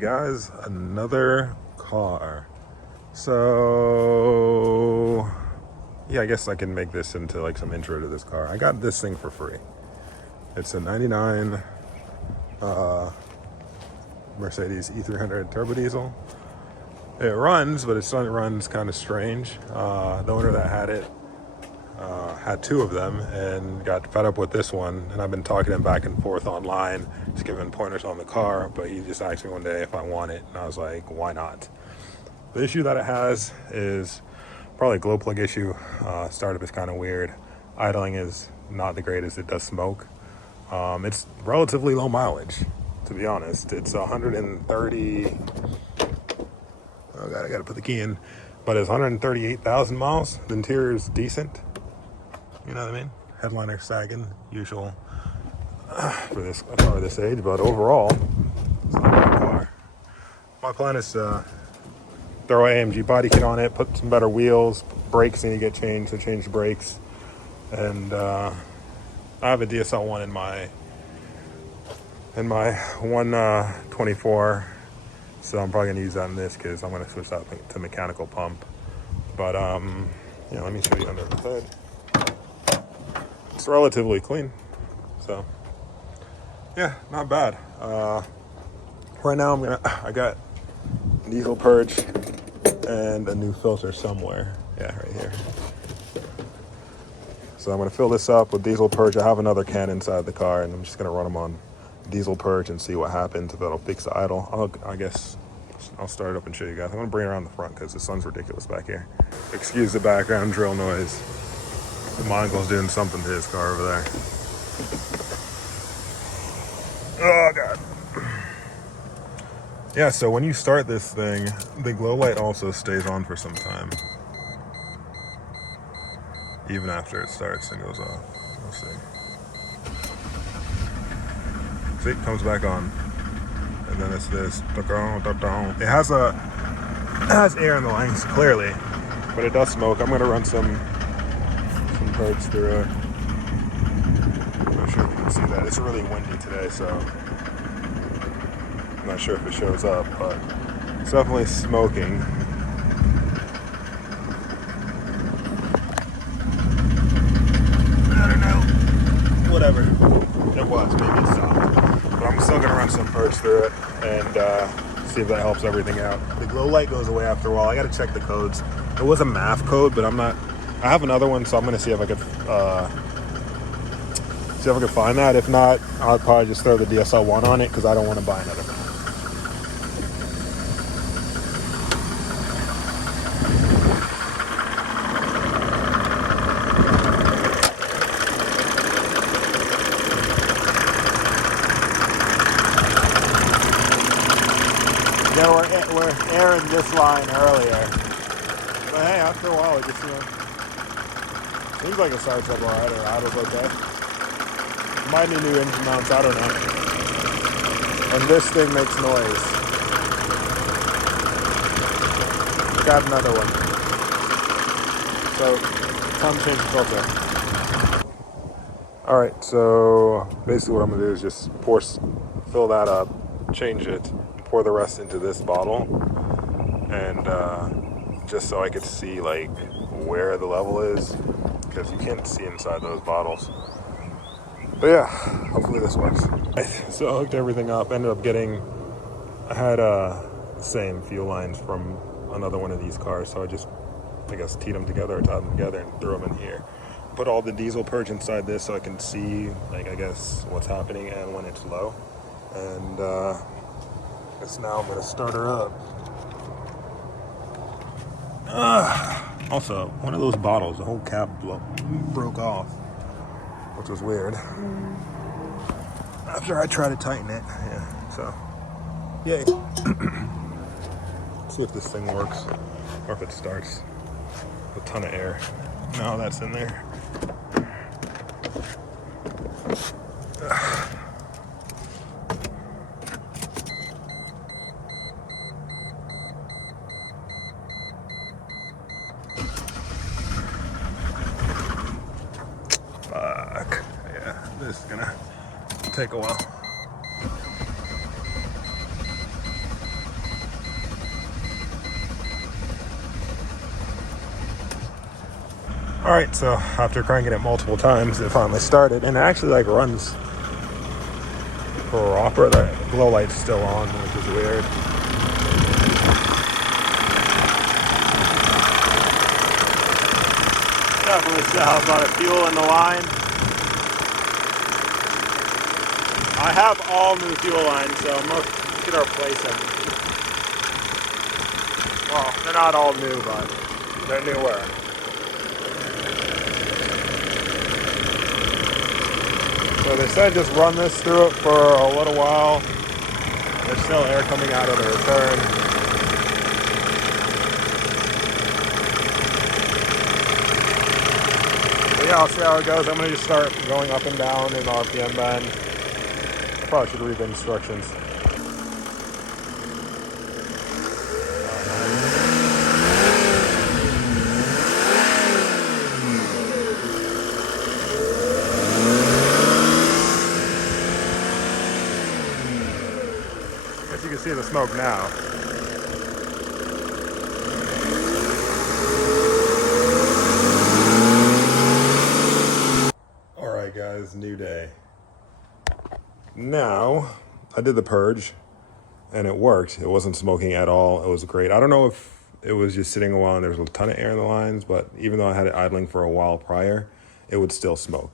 Alright guys, another car. So yeah, I guess I can make this into like some intro to this car. I got this thing for free. It's a 99 Mercedes E300 turbo diesel. It runs, but it runs kind of strange. The owner that had it had two of them and got fed up with this one, and I've been talking to him back and forth online, just giving pointers on the car, but he just asked me one day if I want it, and I was like, why not? The issue that it has is probably a glow plug issue. Startup is kind of weird. Idling is not the greatest. It does smoke. It's relatively low mileage, to be honest. It's 130. Oh God, I gotta put the key in. But it's 138,000 miles. The interior is decent. You know what I mean? Headliner sagging, usual for this car this age. But overall, it's not a bad car. My plan is to throw an AMG body kit on it, put some better wheels, brakes need to get changed, so change the brakes. And I have a DSL1 in my 124, so I'm probably gonna use that in this because I'm gonna switch that to mechanical pump. But yeah, let me show you under the hood. It's relatively clean, so yeah, not bad. Right now I got diesel purge and a new filter somewhere. Yeah, right here. So I'm gonna fill this up with diesel purge. I have another can inside the car, and I'm just gonna run them on diesel purge and see what happens. If that'll fix the idle, I guess I'll start it up and show you guys. I'm gonna bring it around the front because the sun's ridiculous back here. Excuse the background drill noise. My uncle's doing something to his car over there. Oh God. Yeah, so when you start this thing, the glow light also stays on for some time. Even after it starts and goes off. We'll see. See, it comes back on. And then it's this. It has air in the lines, clearly. But it does smoke. I'm gonna run some purge through it. I'm not sure if you can see that. It's really windy today, so I'm not sure if it shows up, but it's definitely smoking. I don't know. Whatever. It was. Maybe it stopped. But I'm still going to run some purge through it and see if that helps everything out. The glow light goes away after a while. I got to check the codes. It was a MAF code, but I have another one, so I'm going to see if I could find that. If not, I'll probably just throw the DSL1 on it because I don't want to buy another one. Yeah, we're airing this line earlier. But hey, after a while, it just, seems like it starts up alright, or idle's okay. Might need new engine mounts, I don't know. And this thing makes noise. Got another one. So, time to change the filter. Alright, so basically what I'm going to do is just fill that up, change it, pour the rest into this bottle, and just so I could see like where the level is, because you can't see inside those bottles. But yeah, hopefully this works. So I hooked everything up, I had the same fuel lines from another one of these cars, so I guess teed them together or tied them together and threw them in here. Put all the diesel purge inside this so I can see, like, I guess what's happening and when it's low. And I guess now I'm gonna start her up. Also, one of those bottles, the whole cap broke off, which was weird. After I tried to tighten it, yeah, so, yay. See if this thing works, or if it starts with a ton of air. No, that's in there. Fuck. Yeah, this is gonna take a while. All right, so after cranking it multiple times, it finally started, and it actually like runs proper. The glow light's still on, which is weird. Definitely still has a lot of fuel in the line. I have all new fuel lines, so I'm gonna replace them. Well, they're not all new, but they're newer. So they said just run this through it for a little while. There's still air coming out of the return. But yeah, I'll see how it goes. I'm gonna just start going up and down in RPM band. I probably should read the instructions. I guess you can see the smoke now. Alright guys, new day. Now, I did the purge and it worked. It wasn't smoking at all. It was great. I don't know if it was just sitting a while and there was a ton of air in the lines, but even though I had it idling for a while prior, it would still smoke.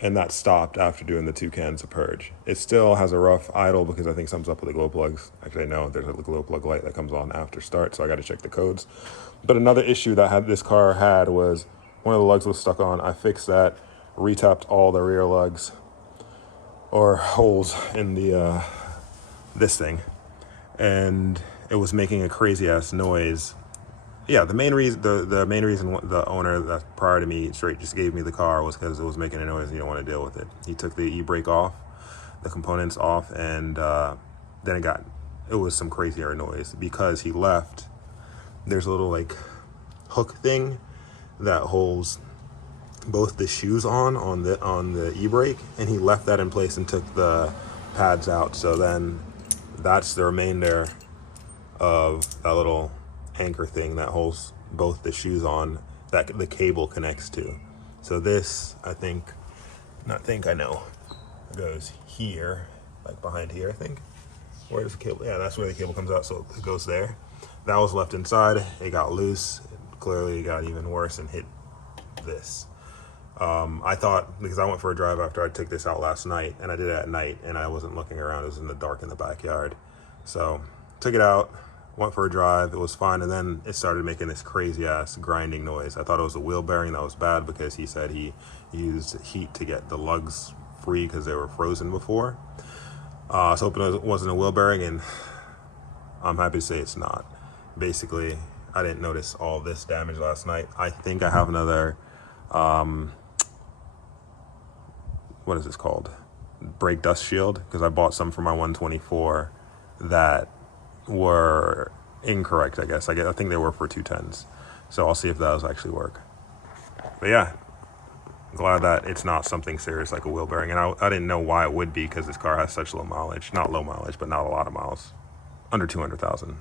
And that stopped after doing the 2 cans of purge. It still has a rough idle because I think something's up with the glow plugs. Actually, no, there's a glow plug light that comes on after start, so I got to check the codes. But another issue that this car had was one of the lugs was stuck on. I fixed that, retapped all the rear lugs or holes in the this thing, and it was making a crazy ass noise. Yeah, the main reason the owner that prior to me straight just gave me the car was because it was making a noise and you don't want to deal with it. He took the e-brake off, the components off, and then it was some crazy air noise because he left. There's a little like hook thing that holds both the shoes on the e-brake, and he left that in place and took the pads out. So then that's the remainder of that little anchor thing that holds both the shoes on that the cable connects to. So this, I know, goes here, like behind here, I think. Where does the cable? Yeah, that's where the cable comes out, so it goes there. That was left inside. It got loose. Clearly, it got even worse and hit this. I thought, because I went for a drive after I took this out last night, and I did it at night, and I wasn't looking around. It was in the dark in the backyard. So took it out, went for a drive. It was fine, and then it started making this crazy ass grinding noise. I thought it was a wheel bearing. That was bad because he said he used heat to get the lugs free because they were frozen before. I was hoping it wasn't a wheel bearing, and I'm happy to say it's not. Basically, I didn't notice all this damage last night. I think I have another what is this called? Brake dust shield, because I bought some for my 124 that were incorrect, I guess. I think they were for 210s. So I'll see if those actually work. But yeah, I'm glad that it's not something serious like a wheel bearing. And I didn't know why it would be, because this car has such low mileage. Not low mileage, but not a lot of miles. Under 200,000.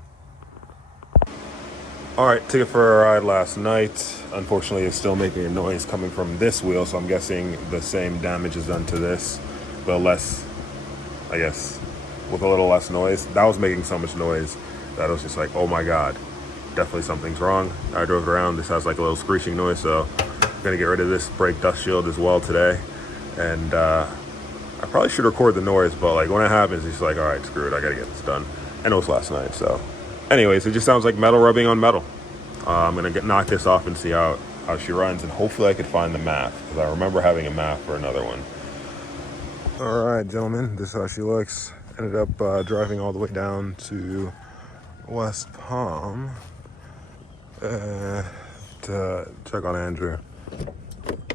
All right, took it for a ride last night. Unfortunately, it's still making a noise coming from this wheel, so I'm guessing the same damage is done to this, but less, I guess, with a little less noise. That was making so much noise that I was just like, oh my God, definitely something's wrong. I drove it around. This has like a little screeching noise, so I'm gonna get rid of this brake dust shield as well today. And I probably should record the noise, but like when it happens, it's just like, all right, screw it, I gotta get this done. And it was last night, so. Anyways, it just sounds like metal rubbing on metal. I'm gonna knock this off and see how she runs, and hopefully I could find the MAF, because I remember having a MAF for another one. All right, gentlemen, this is how she looks. Ended up driving all the way down to West Palm to check on Andrew.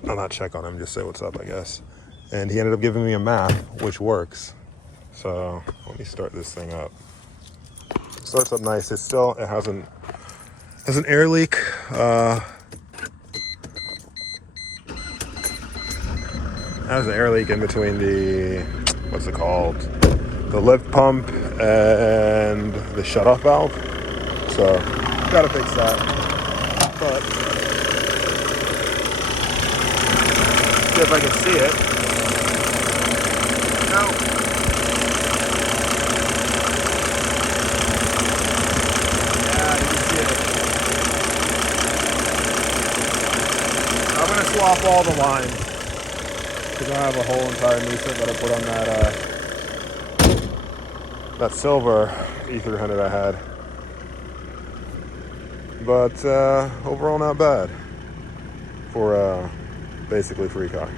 I'll not check on him, just say what's up, I guess. And he ended up giving me a MAF, which works. So let me start this thing up. Starts up nice. It has an air leak. Has an air leak in between the, what's it called? The lift pump and the shutoff valve. So gotta fix that. But see if I can see it. No. Yeah, you can see it. I'm going to swap all the lines because I have a whole entire new set that I put on that silver E300 I had. But overall not bad for basically free car.